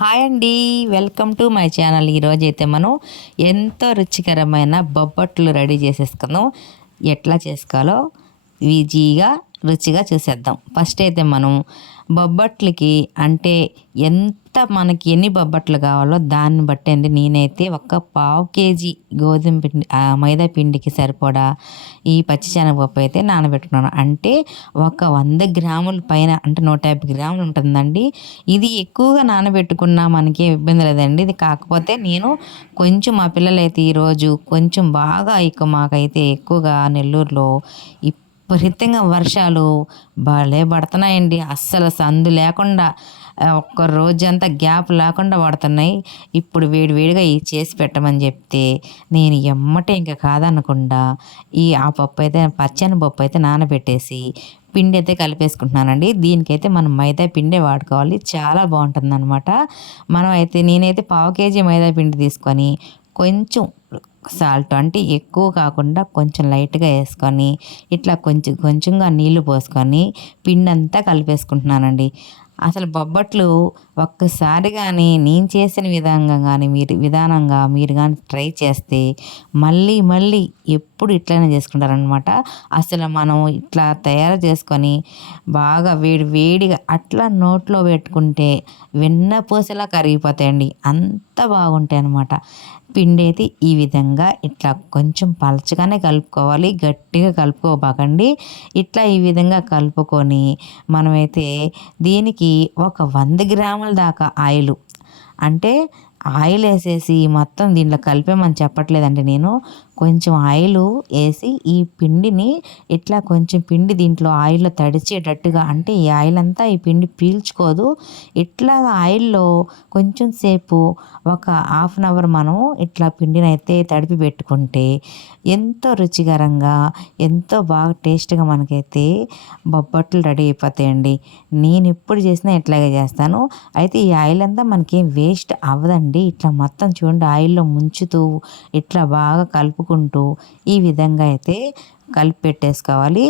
Hi అండి. Welcome to my channel. ఈరోజు అయితే మనం ఎంతో రుచికరమైన బొబ్బట్లు రెడీ చేసేసుకుందాం. ఎట్లా చేసుకోవాలో ఈజీగా రుచిగా చూసేద్దాం. ఫస్ట్ అయితే మనం బొబ్బట్లకి అంటే ఎంత మనకి ఎన్ని బొబ్బట్లు కావాలో దాన్ని బట్టి అండి. నేనైతే ఒక పావు కేజీ గోధుమ పిండి మైదా పిండికి సరిపడా ఈ పచ్చిశనగపప్పు అయితే నానబెట్టుకున్నాను. అంటే ఒక వంద గ్రాముల పైన అంటే నూట యాభై గ్రాములు ఉంటుందండి. ఇది ఎక్కువగా నానబెట్టుకున్నా మనకి ఇబ్బంది లేదండి. ఇది కాకపోతే నేను కొంచెం మా పిల్లలైతే ఈరోజు కొంచెం బాగా ఎక్కువ మాకైతే ఎక్కువగా నెల్లూరులో విపరీతంగా వర్షాలు భలే పడుతున్నాయండి. అస్సలు సందు లేకుండా ఒక్క రోజంతా గ్యాప్ లేకుండా పడుతున్నాయి. ఇప్పుడు వేడి వేడిగా చేసి పెట్టమని చెప్తే నేను ఎమ్మటే ఇంకా కాదనకుండా ఈ ఆ పప్పు అయితే పచ్చని పప్పు అయితే నానబెట్టేసి పిండి అయితే కలిపేసుకుంటున్నానండి. దీనికైతే మనం మైదా పిండే వాడుకోవాలి. చాలా బాగుంటుంది అనమాట మనం అయితే నేనైతే పావు కేజీ మైదా పిండి తీసుకొని కొంచెం సాల్ట్ అంటే ఎక్కువ కాకుండా కొంచెం లైట్గా వేసుకొని ఇట్లా కొంచెం కొంచెంగా నీళ్ళు పోసుకొని పిండి అంతా కలిపేసుకుంటున్నానండి. అసలు బొబ్బట్లు ఒక్కసారి కానీ నేను చేసిన విధంగా కానీ మీరు విధానంగా మీరు కానీ ట్రై చేస్తే మళ్ళీ మళ్ళీ ఎప్పుడు ఇట్లనే చేసుకుంటారనమాట అసలు మనం ఇట్లా తయారు చేసుకొని బాగా వేడి వేడిగా అట్లా నోట్లో పెట్టుకుంటే వెన్న పూసలా కరిగిపోతాయండి. అంత బాగుంటాయి అనమాట పిండి అయితే ఈ విధంగా ఇట్లా కొంచెం పలచగానే కలుపుకోవాలి. గట్టిగా కలుపుకోబాకండి. ఇట్లా ఈ విధంగా కలుపుకొని మనమైతే దీనికి ఒక వంద గ్రాముల దాకా ఆయిల్. అంటే ఆయిల్ వేసేసి మొత్తం దీంట్లో కలిపేమని చెప్పట్లేదండి నేను. కొంచెం ఆయిల్ వేసి ఈ పిండిని ఇట్లా కొంచెం పిండి దీంట్లో ఆయిల్లో తడిచేటట్టుగా అంటే ఈ ఆయిల్ అంతా ఈ పిండి పీల్చుకోదు. ఇట్లా ఆయిల్లో కొంచెం సేపు ఒక హాఫ్ అన్ అవర్ మనం ఇట్లా పిండిని అయితే తడిపి పెట్టుకుంటే ఎంతో రుచికరంగా ఎంతో బాగా టేస్ట్గా మనకైతే బొబ్బట్లు రెడీ అయిపోతాయండి. నేను ఎప్పుడు చేసినా ఇట్లాగే చేస్తాను. అయితే ఈ ఆయిల్ అంతా మనకేం వేస్ట్ అవ్వదండి. ఇట్లా మొత్తం చూడండి ఆయిల్లో ముంచుతూ ఇట్లా బాగా కలుపుకుంటూ కలుపుకుంటూ ఈ విధంగా అయితే కలిపి పెట్టేసుకోవాలి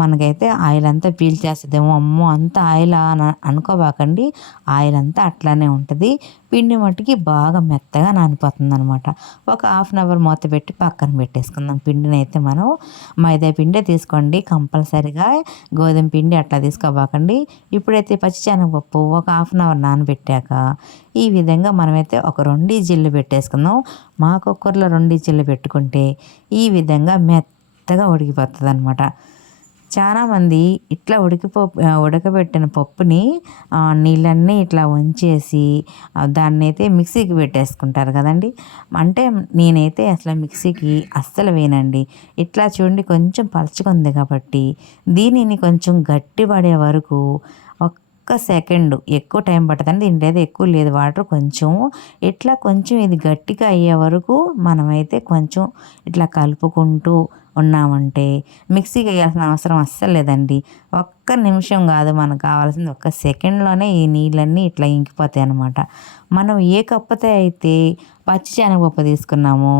మనకైతే ఆయిల్ అంతా పీల్చేస్తుందేమో అమ్మో అంత ఆయిల్ అని అనుకోబాకండి. ఆయిల్ అంతా అట్లానే ఉంటుంది. పిండి మట్టుకి బాగా మెత్తగా నానిపోతుంది అనమాట ఒక హాఫ్ అన్ అవర్ మూత పెట్టి పక్కన పెట్టేసుకుందాం. పిండిని అయితే మనం మైదా పిండే తీసుకోండి కంపల్సరిగా. గోధుమ పిండి అట్లా తీసుకోబాకండి. ఇప్పుడైతే పచ్చిశనగపప్పు ఒక హాఫ్ అన్ అవర్ నానబెట్టాక ఈ విధంగా మనమైతే ఒక రెండు ఇజిల్లు పెట్టేసుకుందాం. మా కుక్కర్లో రెండు ఇజిల్లు పెట్టుకుంటే ఈ విధంగా మెత్త మెత్తగా ఉడికిపోతుంది అనమాట చాలామంది ఇట్లా ఉడికిపో ఉడకబెట్టిన పప్పుని నీళ్ళన్నీ ఇట్లా ఉంచేసి దాన్ని అయితే మిక్సీకి పెట్టేసుకుంటారు కదండి. అంటే నేనైతే అసలు మిక్సీకి అస్సలు వేయనండి. ఇట్లా చూడండి కొంచెం పలుచుకుంది కాబట్టి దీనిని కొంచెం గట్టి పడే వరకు ఒక్క సెకండ్ ఎక్కువ టైం పడుతుంది దీంట్లో అయితే ఎక్కువ లేదు వాటర్ కొంచెం. ఇట్లా కొంచెం ఇది గట్టిగా అయ్యే వరకు మనమైతే కొంచెం ఇట్లా కలుపుకుంటూ ఉన్నామంటే మిక్సీకి వేయాల్సిన అవసరం అస్సలు లేదండి. ఒక్క నిమిషం కాదు మనకు కావాల్సింది ఒక్క సెకండ్లోనే ఈ నీళ్ళన్నీ ఇట్లా ఇంకిపోతాయి అనమాట మనం ఏ కప్పుతో అయితే పచ్చి శనగపప్పు తీసుకున్నామో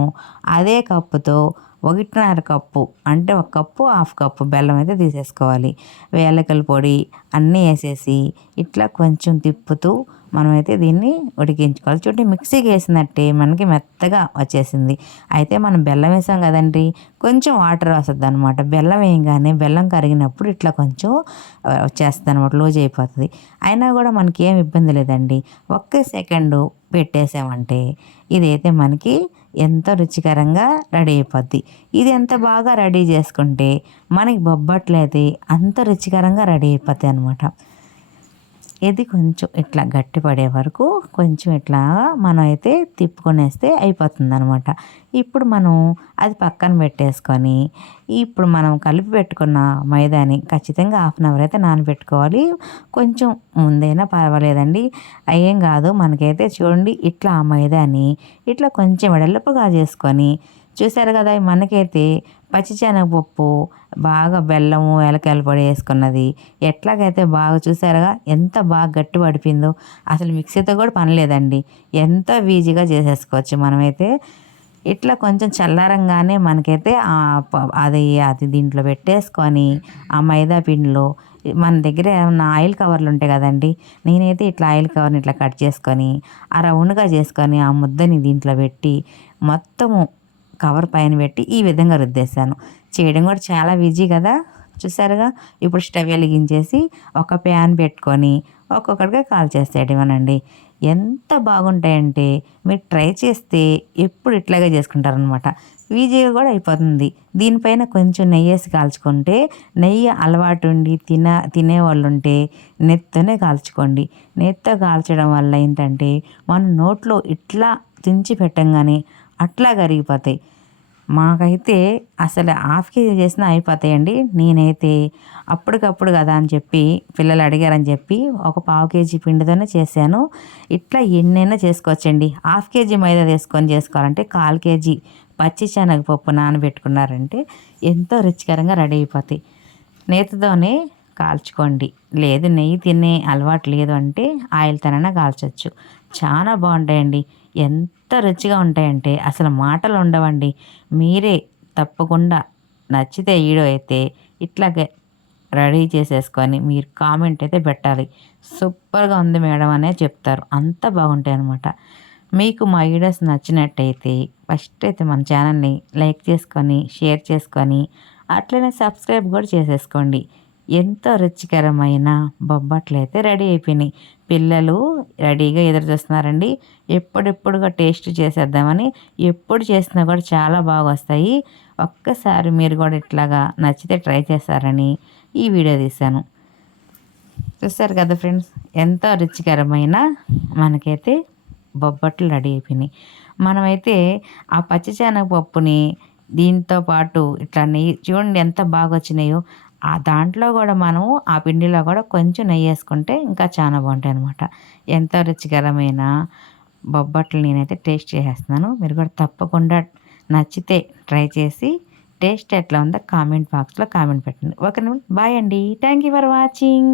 అదే కప్పుతో ఒకటిన్నర కప్పు అంటే ఒక కప్పు హాఫ్ కప్పు బెల్లం అయితే తీసేసుకోవాలి. వేలకల పొడి అన్నీ వేసేసి ఇట్లా కొంచెం తిప్పుతూ మనమైతే దీన్ని ఉడికించుకోవాలి. చూడండి మిక్సీకి వేసినట్టే మనకి మెత్తగా వచ్చేసింది. అయితే మనం బెల్లం వేసాం కదండి కొంచెం వాటర్ వస్తుంది అనమాట బెల్లం వేయగానే బెల్లం కరిగినప్పుడు ఇట్లా కొంచెం వచ్చేస్తుంది అనమాట లూజ్ అయిపోతుంది. అయినా కూడా మనకి ఏం ఇబ్బంది లేదండి. ఒక్క సెకండ్ పెట్టేసామంటే ఇదైతే మనకి ఎంతో రుచికరంగా రెడీ అయిపోద్ది. ఇది ఎంత బాగా రెడీ చేసుకుంటే మనకి బొబ్బట్లు అయితే అంత రుచికరంగా రెడీ అయిపోతాయి అనమాట ఇది కొంచెం ఇట్లా గట్టిపడే వరకు కొంచెం ఇట్లా మనం అయితే తిప్పుకొనేస్తే అయిపోతుంది అనమాట ఇప్పుడు మనం అది పక్కన పెట్టేసుకొని ఇప్పుడు మనం కలిపి పెట్టుకున్న మైదాని ఖచ్చితంగా హాఫ్ అన్ అవర్ అయితే నానబెట్టుకోవాలి. కొంచెం ముందైనా పర్వాలేదండి. ఏం కాదు మనకైతే చూడండి ఇట్లా ఆ మైదాని ఇట్లా కొంచెం వెడల్పుగా చేసుకొని చూసారు కదా మనకైతే పచ్చిశనగపప్పు బాగా బెల్లము ఏలకాయల పొడి వేసుకున్నది. ఎట్లాగైతే బాగా చూసారుగా ఎంత బాగా గట్టి పడిపోయిందో అసలు మిక్సీతో కూడా పనిలేదండి ఎంత ఎంతో ఈజీగా చేసేసుకోవచ్చు మనమైతే. ఇట్లా కొంచెం చల్లారంగానే మనకైతే అది అది దీంట్లో పెట్టేసుకొని ఆ మైదా పిండిలో మన దగ్గర ఏమన్నా ఆయిల్ కవర్లు ఉంటాయి కదండి నేనైతే ఇట్లా ఆయిల్ కవర్ని ఇట్లా కట్ చేసుకొని ఆ రౌండ్గా చేసుకొని ఆ ముద్దని దీంట్లో పెట్టి మొత్తము కవర్ పైన పెట్టి ఈ విధంగా రుద్దేశాను. చేయడం కూడా చాలా ఈజీ కదా? చూసారుగా? ఇప్పుడు స్టవ్ వెలిగించేసి ఒక ప్యాన్ పెట్టుకొని ఒక్కొక్కటిగా కాల్ చేసేయడమేనండి ఎంత బాగుంటాయంటే మీరు ట్రై చేస్తే ఎప్పుడు ఇట్లాగే చేసుకుంటారనమాట ఈజీగా కూడా అయిపోతుంది. దీనిపైన కొంచెం నెయ్యి వేసి కాల్చుకుంటే నెయ్యి అలవాటు ఉండి తిన తినేవాళ్ళు ఉంటే నెత్తనే కాల్చుకోండి. నెత్తో కాల్చడం వల్ల ఏంటంటే మన నోట్లో ఇట్లా తుంచి పెట్టంగానే అట్లా కరిగిపోతాయి. మాకైతే అసలు హాఫ్ కేజీ చేసినా అయిపోతాయండి. నేనైతే అప్పటికప్పుడు కదా అని చెప్పి పిల్లలు అడిగారని చెప్పి ఒక పావు కేజీ పిండితోనే చేశాను. ఇట్లా ఎన్నైనా చేసుకోవచ్చండి. హాఫ్ కేజీ మైదా తీసుకొని చేసుకోవాలంటే కాల్ కేజీ పచ్చి శనగపప్పు నానబెట్టుకున్నారంటే ఎంతో రుచికరంగా రెడీ అయిపోతాయి. నేతితోనే కాల్చుకోండి. లేదు నెయ్యి తినే అలవాటు లేదు అంటే ఆయిల్తోనైనా కాల్చవచ్చు చాలా బాగుంటాయండి. ఎంత ఎంత రుచిగా ఉంటాయంటే అసలు మాటలు ఉండవండి. మీరే తప్పకుండా నచ్చితే వీడియో అయితే ఇట్లాగే రెడీ చేసేసుకొని మీరు కామెంట్ అయితే పెట్టాలి. సూపర్గా ఉంది మేడం అనే చెప్తారు. అంత బాగుంటాయి అనమాట మీకు మా వీడియోస్ నచ్చినట్టయితే ఫస్ట్ అయితే మన ఛానల్ని లైక్ చేసుకొని షేర్ చేసుకొని అట్లనే సబ్స్క్రైబ్ కూడా చేసేసుకోండి. ఎంతో రుచికరమైన బొబ్బట్లు అయితే రెడీ అయిపోయినాయి. పిల్లలు రెడీగా ఎదురు చూస్తున్నారండి. ఎప్పుడెప్పుడుగా టేస్ట్ చేసేద్దామని ఎప్పుడు చేసినా కూడా చాలా బాగా వస్తాయి ఒక్కసారి మీరు కూడా ఇట్లాగా నచ్చితే ట్రై చేస్తారని ఈ వీడియో తీశాను. చూస్తారు కదా ఫ్రెండ్స్ ఎంతో రుచికరమైన మనకైతే బొబ్బట్లు రెడీ అయిపోయినాయి. మనమైతే ఆ పచ్చిశనగపప్పుని దీంతో పాటు ఇట్లా నెయ్యి చూడండి ఎంత బాగా వచ్చినాయో ఆ దాంట్లో కూడా మనము ఆ పిండిలో కూడా కొంచెం నెయ్యి వేసుకుంటే ఇంకా చాలా బాగుంటాయి అనమాట ఎంతో రుచికరమైన బొబ్బట్లు నేనైతే టేస్ట్ చేసేస్తున్నాను. మీరు కూడా తప్పకుండా నచ్చితే ట్రై చేసి టేస్ట్ ఎట్లా ఉందో కామెంట్ బాక్స్లో కామెంట్ పెట్టండి. ఓకే బాయ్ అండి. Thank you for watching